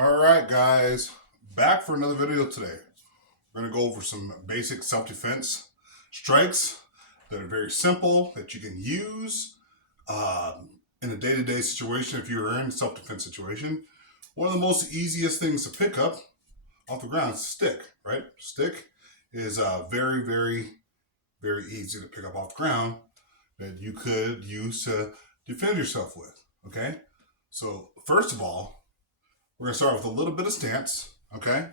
All right, guys, back for another video today. We're going to go over some basic self-defense strikes that are very simple that you can use in a day-to-day situation. If you're in a self-defense situation, one of the most easiest things to pick up off the ground is a stick, right? Stick is very, very, very easy to pick up off the ground that you could use to defend yourself with, okay? So first of all, we're going to start with a little bit of stance, okay?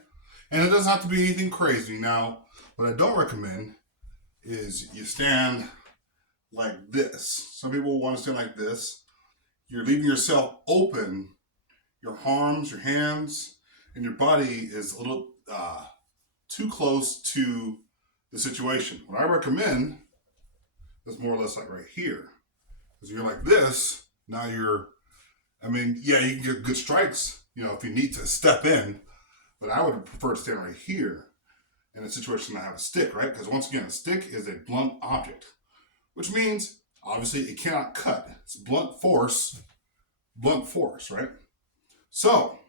And it doesn't have to be anything crazy. Now, what I don't recommend is you stand like this. Some people want to stand like this. You're leaving yourself open. Your arms, your hands, and your body is a little too close to the situation. What I recommend is more or less like right here. Because you're like this, now yeah, you can get good strikes, if you need to step in, but I would prefer to stand right here in a situation that I have a stick, right? Because once again, a stick is a blunt object, which means obviously it cannot cut. It's blunt force, right? So,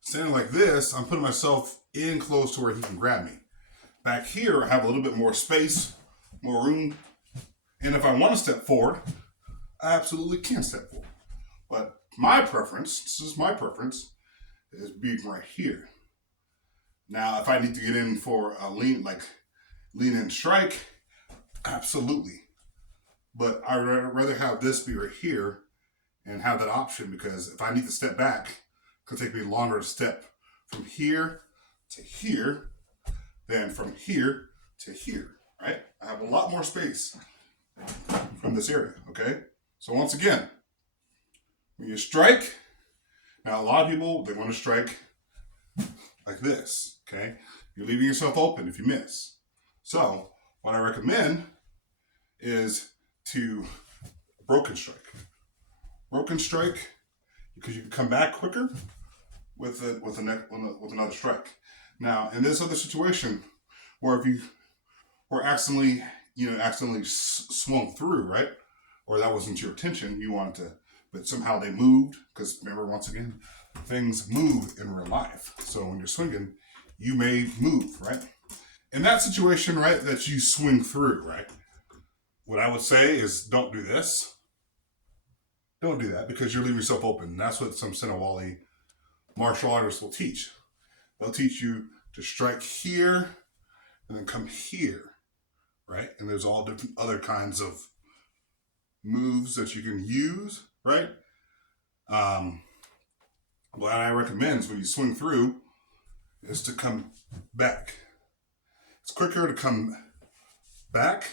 standing like this, I'm putting myself in close to where he can grab me. Back here, I have a little bit more space, more room, and if I want to step forward, I absolutely can step forward. But this is my preference, is being right here. Now, if I need to get in for a lean in strike, absolutely. But I'd rather have this be right here and have that option, because if I need to step back, it could take me longer to step from here to here than from here to here, right? I have a lot more space from this area, okay? So once again, when you strike, now a lot of people, they want to strike like this, okay? You're leaving yourself open if you miss. So what I recommend is to broken strike. Broken strike, because you can come back quicker with another strike. Now, in this other situation, where if you were accidentally swung through, right? Or that wasn't your intention, you wanted to, but somehow they moved, because remember, once again, things move in real life. So when you're swinging, you may move, right? In that situation, right, that you swing through, right, what I would say is don't do this. Don't do that, because you're leaving yourself open. That's what some Sinawali martial artists will teach. They'll teach you to strike here and then come here, right? And there's all different other kinds of moves that you can use, right? What I recommend is when you swing through is to come back. It's quicker to come back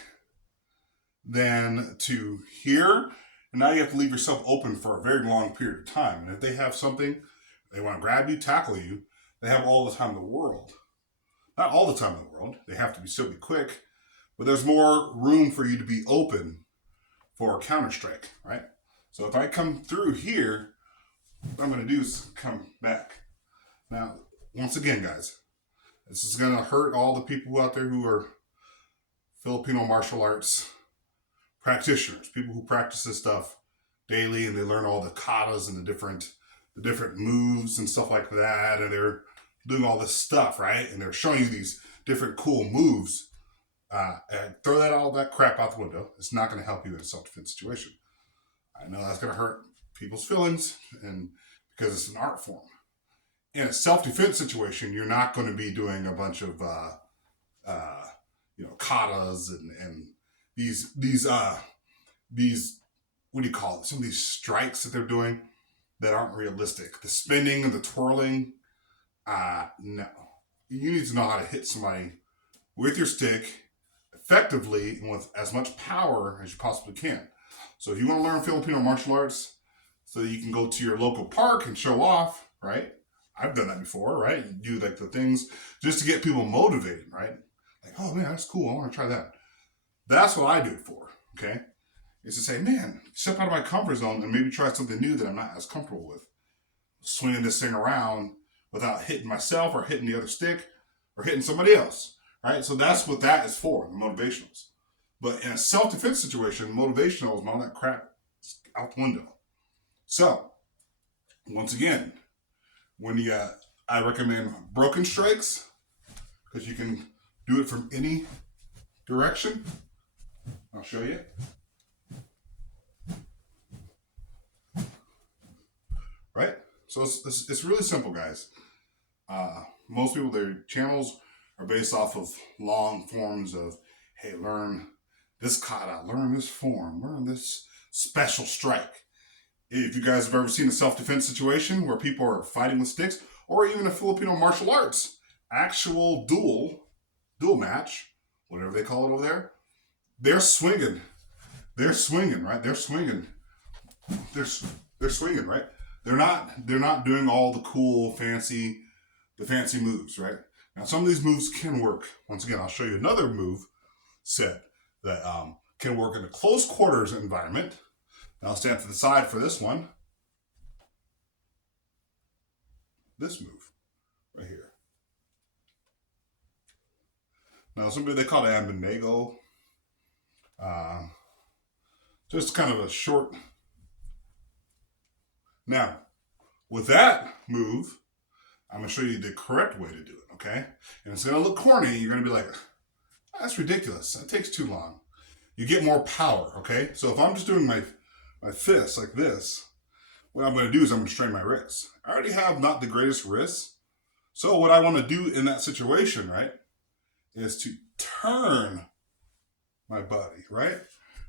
than to here. And now you have to leave yourself open for a very long period of time. And if they have something, they want to grab you, tackle you, they have all the time in the world. Not all the time in the world. They have to still be quick, but there's more room for you to be open for a counter strike, right? So if I come through here, what I'm going to do is come back. Now, once again, guys, this is going to hurt all the people out there who are Filipino martial arts practitioners, people who practice this stuff daily, and they learn all the katas and the different moves and stuff like that, and they're doing all this stuff, right? And they're showing you these different cool moves. And throw all that crap out the window. It's not going to help you in a self-defense situation. I know that's going to hurt people's feelings, and because it's an art form. In a self-defense situation, you're not going to be doing a bunch of katas and these what do you call it? Some of these strikes that they're doing that aren't realistic. The spinning and the twirling, no. You need to know how to hit somebody with your stick effectively and with as much power as you possibly can. So if you want to learn Filipino martial arts so that you can go to your local park and show off, right? I've done that before, right? You do like the things just to get people motivated, right? Like, oh man, that's cool. I want to try that. That's what I do it for, okay? Is to say, man, step out of my comfort zone and maybe try something new that I'm not as comfortable with. Swinging this thing around without hitting myself or hitting the other stick or hitting somebody else, right? So that's what that is for, the motivationals. But in a self-defense situation, motivationals and all that crap is out the window. So, once again, when you, I recommend broken strikes because you can do it from any direction. I'll show you. Right? So it's really simple, guys. Most people, their channels are based off of long forms of, hey, learn this kata, learn this form, learn this special strike. If you guys have ever seen a self-defense situation where people are fighting with sticks, or even a Filipino martial arts, actual duel match, whatever they call it over there, they're swinging. They're swinging, right? They're swinging. They're swinging, right? They're not doing all the cool, fancy moves, right? Now, some of these moves can work. Once again, I'll show you another move set that can work in a close quarters environment. Now, I'll stand to the side for this one. This move right here. Now, somebody, they call it Abednego. Just kind of a short. Now, with that move, I'm going to show you the correct way to do it, okay? And it's going to look corny. You're going to be like, that's ridiculous. That takes too long. You get more power, okay? So if I'm just doing my fists like this, what I'm going to do is I'm going to strain my wrists. I already have not the greatest wrists. So what I want to do in that situation, right, is to turn my body, right?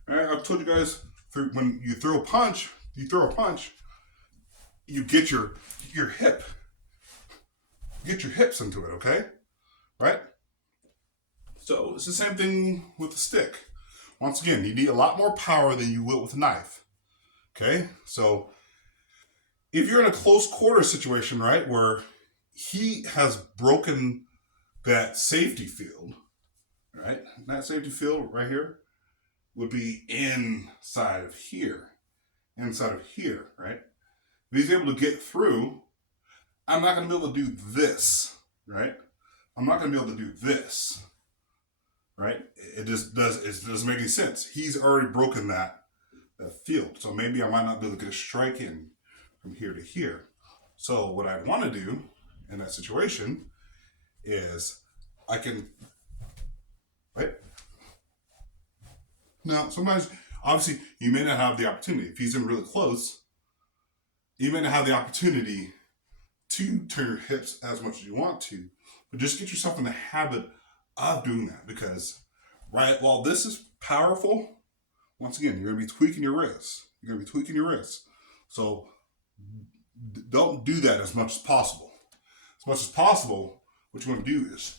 I've told you guys, when you throw a punch, you get your hip. Get your hips into it, okay? Right? So it's the same thing with the stick. Once again, you need a lot more power than you will with a knife. Okay? So if you're in a close quarter situation, right, where he has broken that safety field, right? That safety field right here would be inside of here, right? If he's able to get through, I'm not going to be able to do this, right? I'm not going to be able to do this, right? It doesn't make any sense. He's already broken that field. So maybe I might not be able to get a strike in from here to here. So what I want to do in that situation is I can, right? Now, sometimes, obviously, you may not have the opportunity. If he's in really close, you may not have the opportunity to turn your hips as much as you want to, but just get yourself in the habit of doing that, because while this is powerful, once again, you're going to be tweaking your wrists. So don't do that as much as possible. As much as possible, what you want to do is,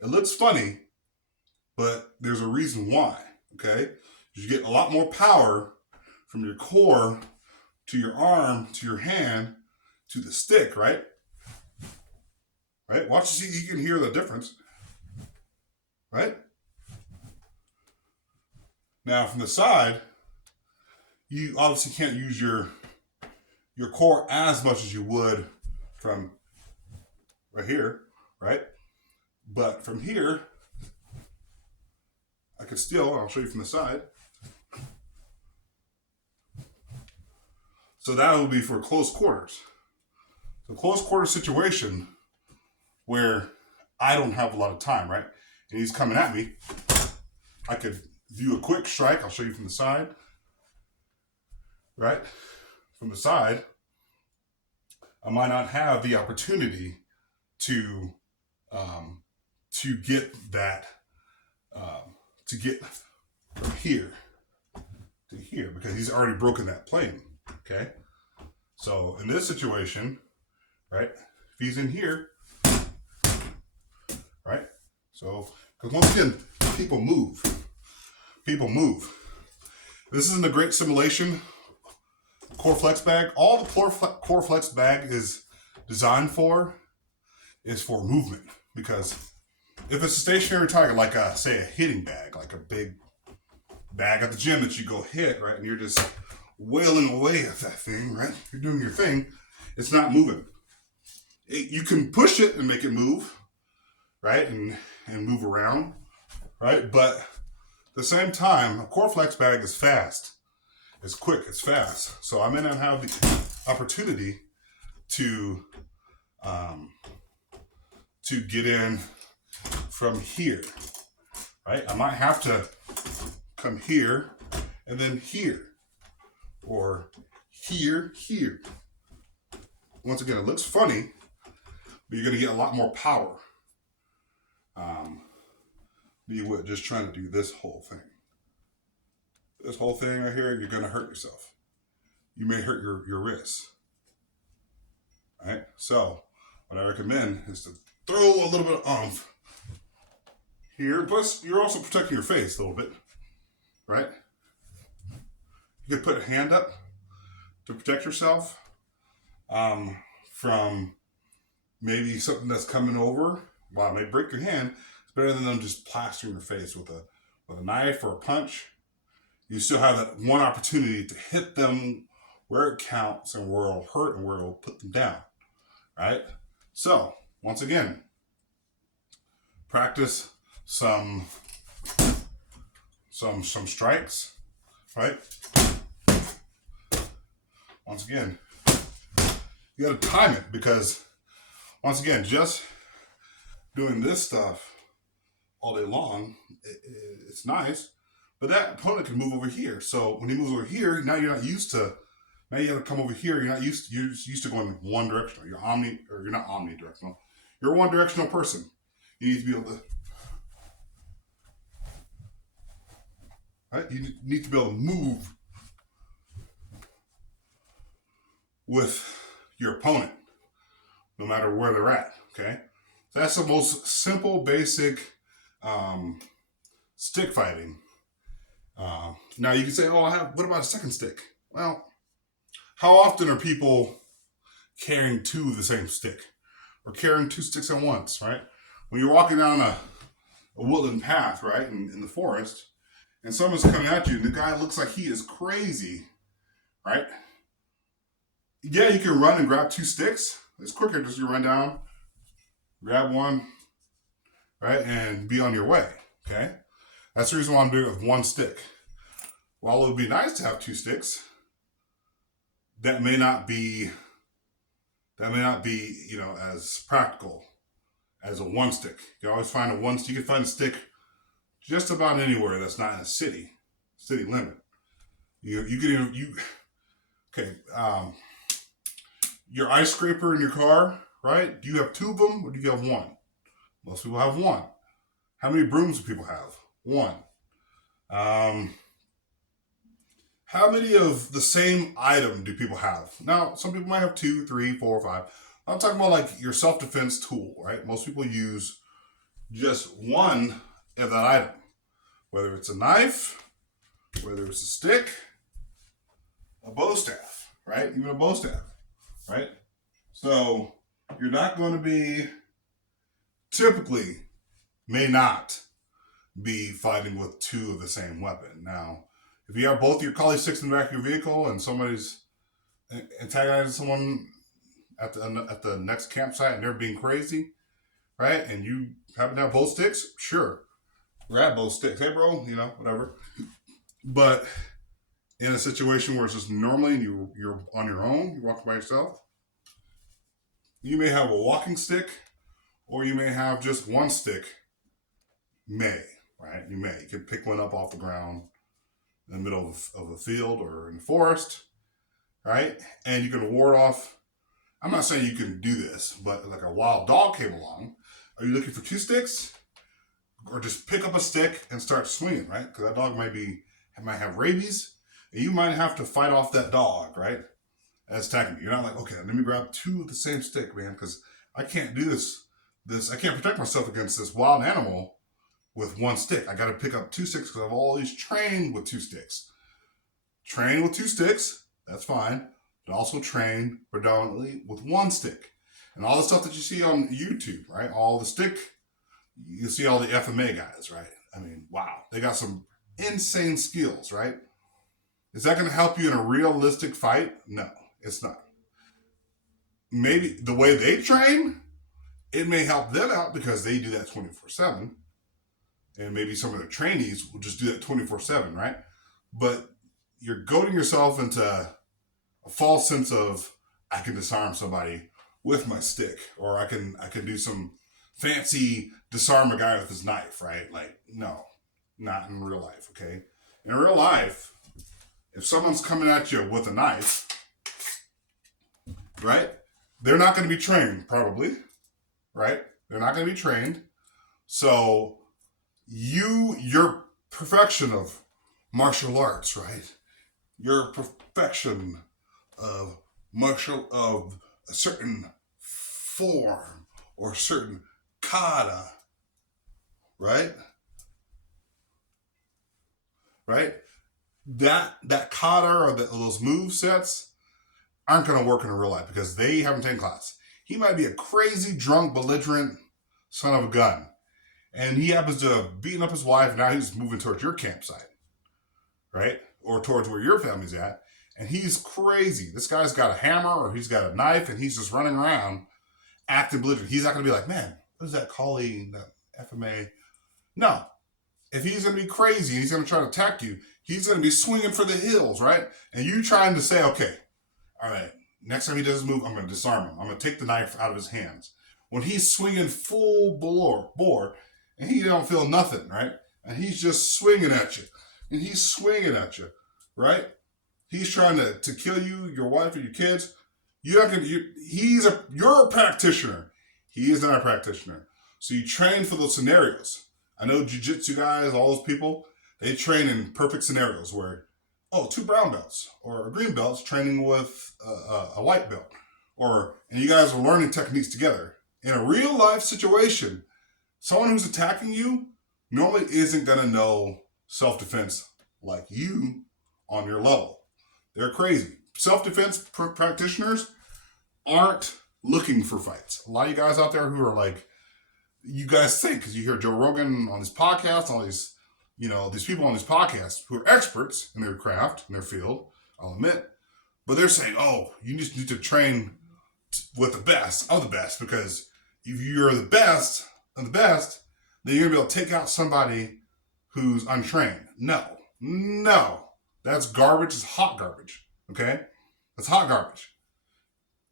it looks funny, but there's a reason why, okay? You get a lot more power from your core to your arm, to your hand, to the stick, right? Right? Watch and see, you can hear the difference. Right? Now from the side, you obviously can't use your core as much as you would from right here, right? But from here, I could still, I'll show you from the side. So that would be for close quarters. The close quarter situation where I don't have a lot of time, right? And he's coming at me. I could do a quick strike. I'll show you from the side. Right? From the side, I might not have the opportunity to get that, to get from here to here, because he's already broken that plane. Okay? So in this situation, right, if he's in here, right? So, because once again, people move. This isn't a great simulation. Core Flex bag, all the Core Flex bag is designed for is for movement. Because if it's a stationary target, like say a hitting bag, like a big bag at the gym that you go hit, right, and you're just wailing away at that thing, right? You're doing your thing. It's not moving. You can push it and make it move, right, and move around, right? But at the same time, a Core Flex bag is fast. It's quick. It's fast. So I may not have the opportunity to get in from here, right? I might have to come here and then here, or here. Once again, it looks funny, but you're going to get a lot more power than you would just trying to do this whole thing. This whole thing right here, you're going to hurt yourself. You may hurt your wrists. All right? So what I recommend is to throw a little bit of oomph here. Plus, you're also protecting your face a little bit, right? You could put a hand up to protect yourself from maybe something that's coming over. Well, it may break your hand. It's better than them just plastering your face with a knife or a punch. You still have that one opportunity to hit them where it counts and where it'll hurt and where it'll put them down, right? So, once again, practice some strikes, right? Once again, you got to time it, because once again, just doing this stuff all day long, it's nice, but that opponent can move over here. So when he moves over here, now you're not used to. Now you got to come over here. You're not used. You're used to going one directional. You're not omnidirectional. You're a one-directional person. You need to be able to. Right? You need to be able to move with your opponent, no matter where they're at. Okay, so that's the most simple, basic stick fighting. Now you can say, "Oh, what about a second stick?" Well, how often are people carrying two of the same stick, or carrying two sticks at once? Right? When you're walking down a woodland path, right, in the forest, and someone's coming at you, and the guy looks like he is crazy, right? Yeah, you can run and grab two sticks. It's quicker just to run down, grab one, right, and be on your way, okay? That's the reason why I'm doing it with one stick. While it would be nice to have two sticks, that may not be, as practical as a one stick. You can always find you can find a stick just about anywhere that's not in a city limit. Your ice scraper in your car, right? Do you have two of them, or do you have one? Most people have one. How many brooms do people have? One. How many of the same item do people have? Now, some people might have 2, 3, 4, 5. I'm talking about like your self-defense tool, right? Most people use just one of that item. Whether it's a knife, whether it's a stick, a bow staff, right? Even a bow staff, right? So you're not going to be, typically, may not be fighting with two of the same weapon. Now, if you have both your Kali sticks in the back of your vehicle and somebody's antagonizing someone at the next campsite and they're being crazy, right? And you happen to have both sticks, sure, grab both sticks. Hey, bro, whatever. But in a situation where it's just normally and you're on your own, you're walking by yourself, you may have a walking stick, or you may have just one stick. Right? You can pick one up off the ground in the middle of a field or in the forest, right? And you can ward off. I'm not saying you can do this, but like a wild dog came along. Are you looking for two sticks? Or just pick up a stick and start swinging, right? Because that dog might have rabies, and you might have to fight off that dog, right? As attacking you. You're not like, okay, let me grab two of the same stick, man, because I can't do this. I can't protect myself against this wild animal with one stick. I got to pick up two sticks because I've always trained with two sticks. Train with two sticks, that's fine. But also train predominantly with one stick. And all the stuff that you see on YouTube, right? You see all the FMA guys, right? I mean, wow. They got some insane skills, right? Is that going to help you in a realistic fight? No, it's not. Maybe the way they train, it may help them out because they do that 24/7. And maybe some of their trainees will just do that 24/7, right? But you're goading yourself into a false sense of I can disarm somebody with my stick, or I can do some fancy disarm a guy with his knife, right? Like, no, not in real life, okay? In real life, if someone's coming at you with a knife, right? They're not going to be trained, probably, right? They're not going to be trained. So your perfection of martial arts, right? Your perfection of a certain form or certain kata, right? Right? That kata or those move sets aren't going to work in real life because they haven't taken class. He might be a crazy, drunk, belligerent son of a gun, and he happens to have beaten up his wife. And now he's moving towards your campsite, right? Or towards where your family's at. And he's crazy. This guy's got a hammer or he's got a knife and he's just running around acting belligerent. He's not going to be like, man, what is that calling, that FMA? No. If he's going to be crazy and he's going to try to attack you, he's going to be swinging for the hills, right? And you trying to say, okay, all right, next time he does his move, I'm going to disarm him. I'm going to take the knife out of his hands. When he's swinging full bore and he don't feel nothing, right? And he's just swinging at you. And he's swinging at you, right? He's trying to kill you, your wife, or your kids. You're a practitioner. He is not a practitioner. So you train for those scenarios. I know jiu-jitsu guys, all those people, they train in perfect scenarios where, two brown belts or a green belt's training with a white belt. And you guys are learning techniques together. In a real life situation, someone who's attacking you normally isn't going to know self-defense like you on your level. They're crazy. Self-defense practitioners aren't looking for fights. A lot of you guys out there who are like, you guys think, because you hear Joe Rogan on his podcast, all these, these people on his podcast who are experts in their craft, in their field, I'll admit, but they're saying, you just need to train with the best of the best, because if you're the best of the best, then you're going to be able to take out somebody who's untrained. No. That's garbage. It's hot garbage. Okay? That's hot garbage.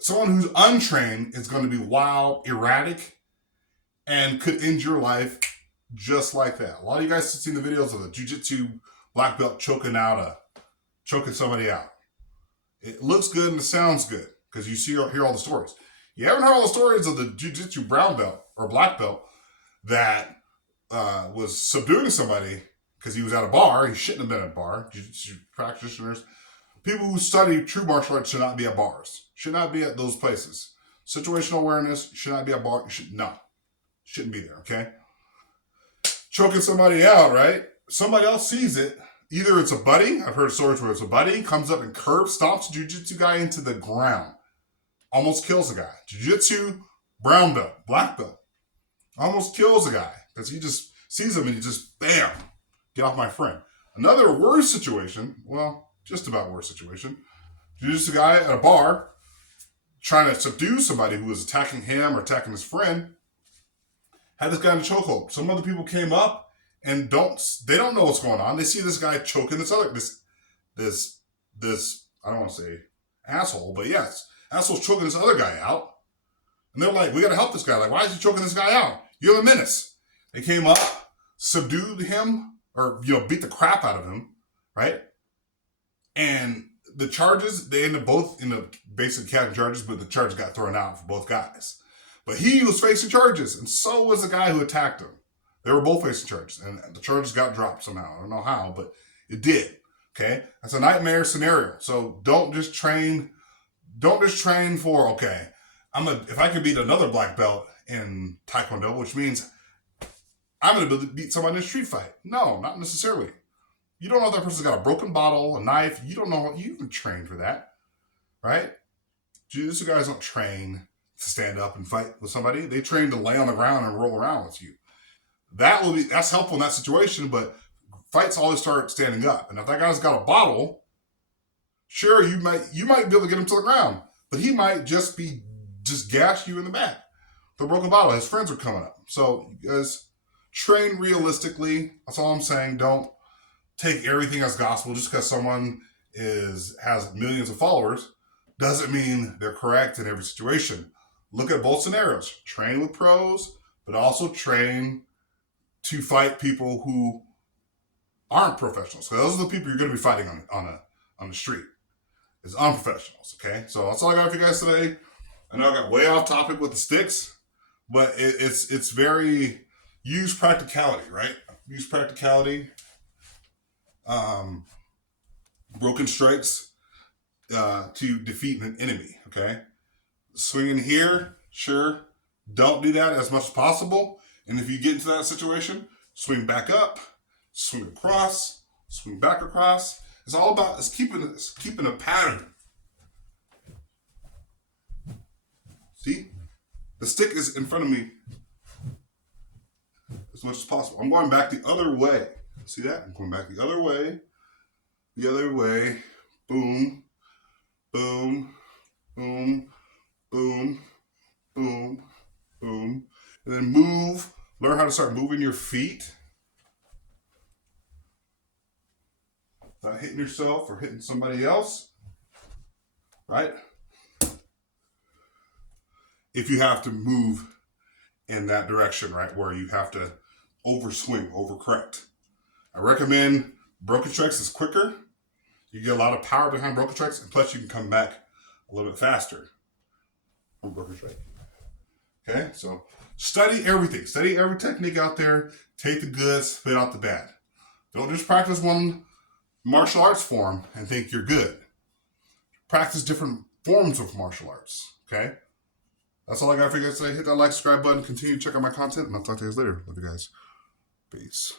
Someone who's untrained is going to be wild, erratic, and could end your life just like that. A lot of you guys have seen the videos of the jiu-jitsu black belt choking somebody out. It looks good and it sounds good because you hear all the stories. You haven't heard all the stories of the jiu-jitsu brown belt or black belt that was subduing somebody because he was at a bar. He shouldn't have been at a bar. Jiu-jitsu practitioners, people who study true martial arts should not be at bars. Should not be at those places. Situational awareness should not be at bar. Shouldn't be there, okay? Choking somebody out, right? Somebody else sees it. Either it's a buddy. I've heard stories where it's a buddy. Comes up and stomps a jiu-jitsu guy into the ground. Almost kills a guy. Jiu-jitsu, brown belt, black belt. Almost kills a guy. Because he just sees him and he just, bam, get off my friend. Another worse situation, well, just about worse situation. Jiu-jitsu guy at a bar trying to subdue somebody who was attacking him or attacking his friend. Had this guy in a chokehold. Some other people came up and they don't know what's going on. They see this guy choking this I don't want to say asshole, but yes, asshole's choking this other guy out. And they're like, we got to help this guy. Like, why is he choking this guy out? You're the menace. They came up, subdued him, or, beat the crap out of him, right? And the charges, they ended both in the basic cat charges, but the charges got thrown out for both guys. But he was facing charges, and so was the guy who attacked him. They were both facing charges, and the charges got dropped somehow. I don't know how, but it did. Okay? That's a nightmare scenario. So don't just train for, okay, if I can beat another black belt in Taekwondo, which means I'm going to beat somebody in a street fight. No, not necessarily. You don't know if that person's got a broken bottle, a knife. You don't know. You haven't trained for that, right? Jiu-jitsu guys don't train to stand up and fight with somebody. They train to lay on the ground and roll around with you. That's helpful in that situation, but fights always start standing up. And if that guy's got a bottle, sure, you might be able to get him to the ground, but he might just gash you in the back. The broken bottle, his friends are coming up. So you guys train realistically. That's all I'm saying. Don't take everything as gospel just because someone has millions of followers. doesn't mean they're correct in every situation. Look at both scenarios. Train with pros, but also train to fight people who aren't professionals. So those are the people you're going to be fighting on the street. It's unprofessionals. Okay, so that's all I got for you guys today. I know I got way off topic with the sticks, but it's very use practicality, right? Use practicality. Broken strikes to defeat an enemy. Okay, swinging here, sure. Don't do that as much as possible. And if you get into that situation, swing back up, swing across, swing back across. It's all about keeping a pattern. See, the stick is in front of me as much as possible. I'm going back the other way. See that? I'm going back the other way. The other way. Boom, boom, boom, boom, boom, boom. And then move. Learn how to start moving your feet. Not hitting yourself or hitting somebody else. Right? If you have to move in that direction, right, where you have to overswing, overcorrect. I recommend broken strikes is quicker. You get a lot of power behind broken strikes, and plus you can come back a little bit faster from broken strike. Okay, so study everything. Study every technique out there. Take the good, spit out the bad. Don't just practice one martial arts form and think you're good. Practice different forms of martial arts. Okay? That's all I got for you guys today. Hit that like, subscribe button. Continue to check out my content, and I'll talk to you guys later. Love you guys. Peace.